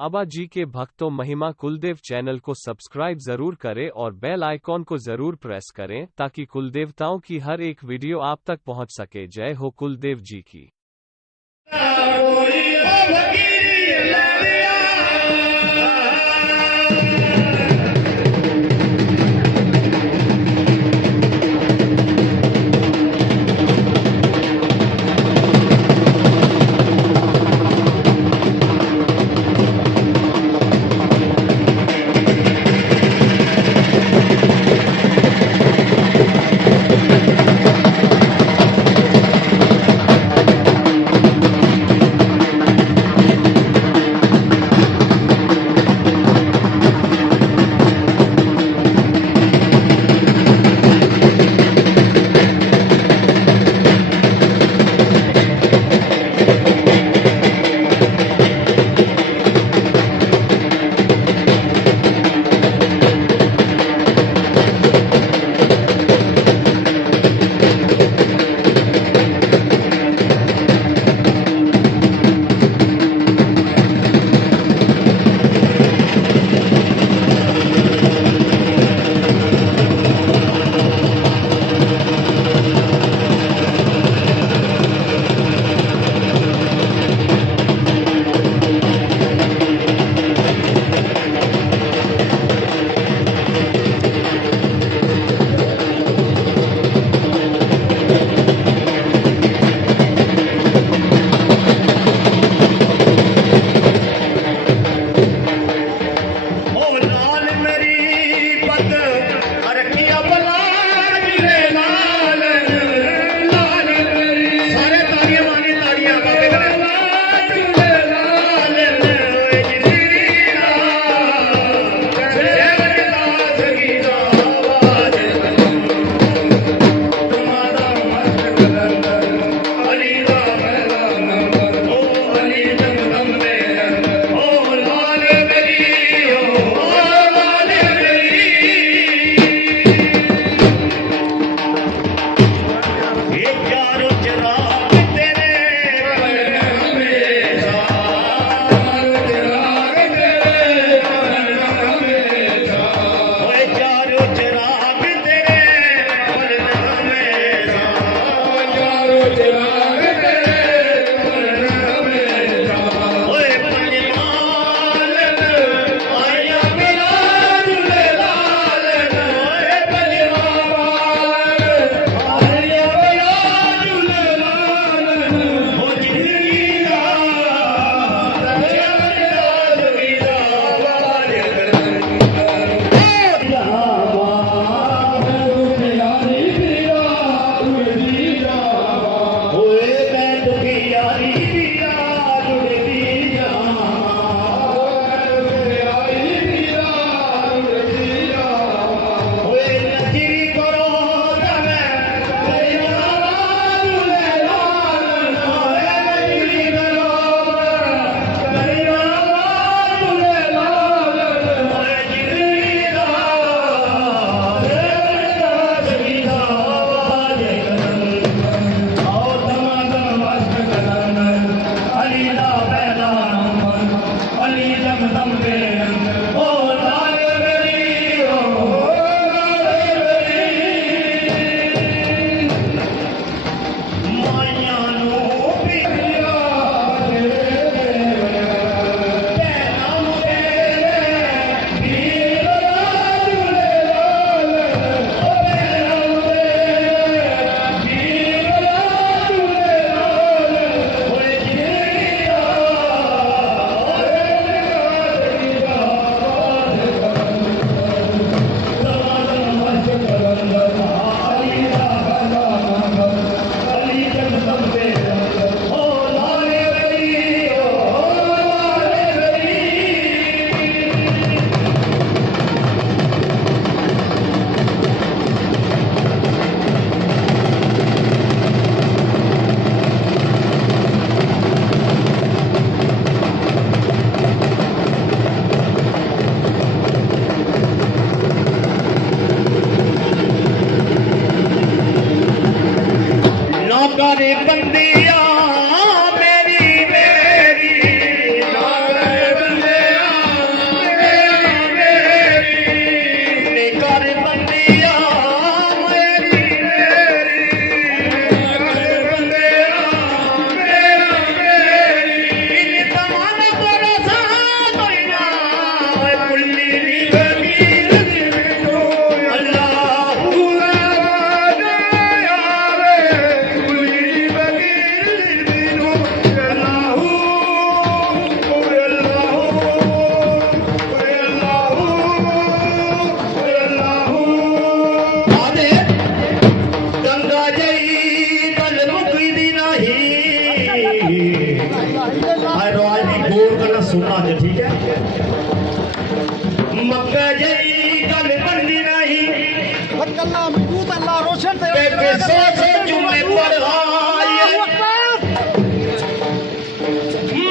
बाबा जी के भक्तों, महिमा कुलदेव चैनल को सब्सक्राइब जरूर करें और बेल आइकॉन को जरूर प्रेस करें ताकि कुलदेवताओं की हर एक वीडियो आप तक पहुंच सके। जय हो कुलदेव जी की। मक्का जई गल बनदी नहीं अल्लाह महबूब अल्लाह रोशन से बेबे सोच जुमे पर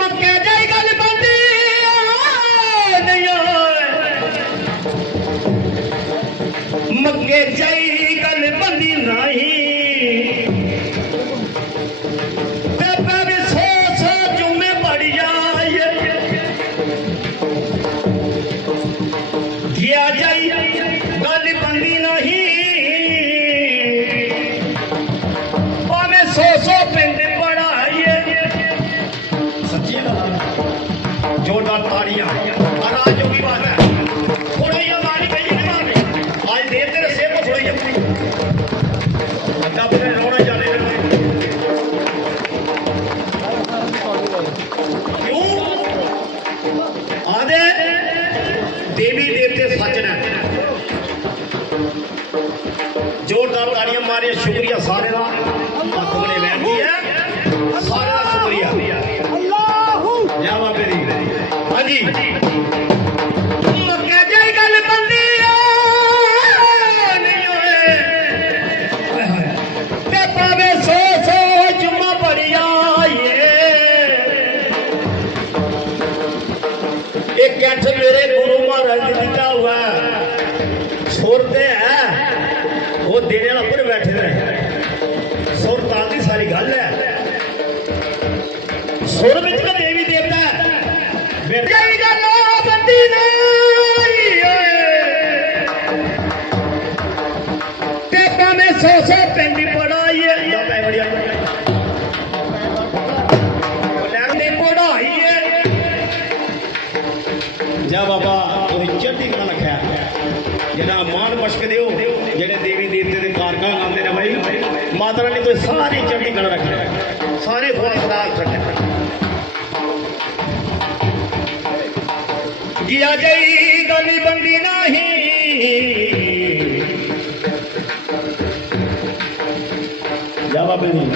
मक्का जई गल बनदी नहीं मक्के जई गल बनदी नहीं जोरदार तालियां और आज जो भी बात है थोड़ी ये मारी कही नहीं मारनी आज देर तेरे सेब को थोड़ी अपनी बंदा फिर रोना जाने लगे क्यों आधे देवी देवते सच ने जोरदार तालियां मारिए शुक्रिया सारे का तुमने बैठ दिया सारे का शुक्रिया क्या बाबे दी हाँ जी मक्के जाई गल बंदी नहीं होए ते पावे सो जुम्मा पड़िया ये कैंठ मेरे गुरु महाराज ने दिता हुआ सुरते है वो देने वाला पर बैठे रहे सुर ताल की सारी गल है सुर विच देवी देवता जय गलो बंदी टेपा में सौ पेंडी पढ़ाई पढ़ाई जा बाबा चढ़ती कला रखा जरा मान बशक दो जेडे देवी देवते के कारकां आते ने भाई माता रानी तो सारी चढ़ती कला रखे सारे खुराक रखे गिया गई गली बंदी नहीं जवाब नहीं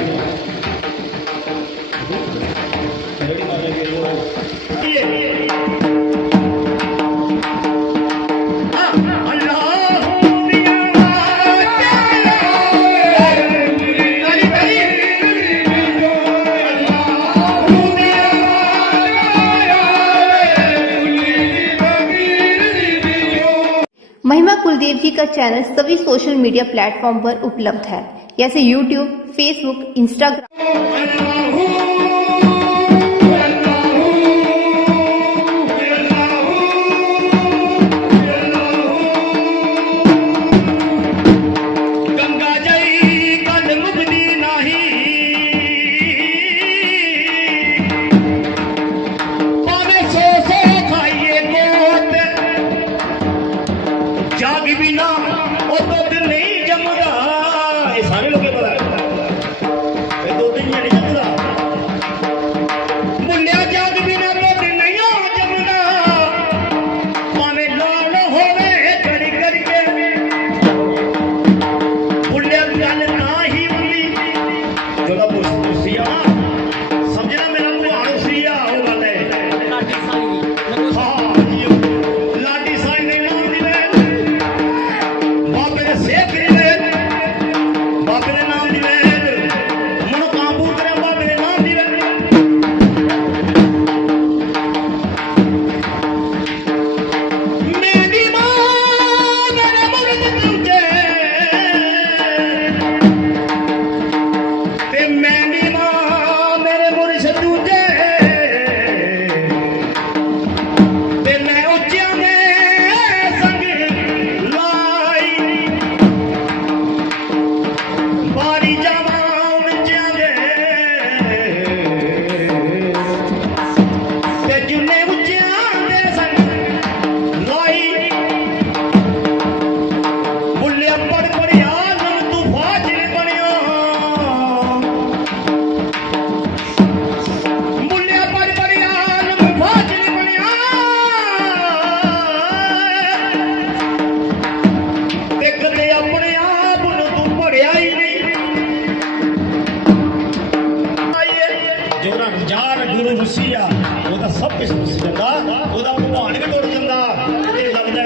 महिमा कुलदेव जी का चैनल सभी सोशल मीडिया प्लेटफॉर्म पर उपलब्ध है, जैसे यूट्यूब, फेसबुक, इंस्टाग्राम। जाग बिना वो दुध नहीं जमदा, ये सारे लोग पता है, दुध नहीं जमदा।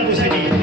ਤੁਸੀਂ ਜੀ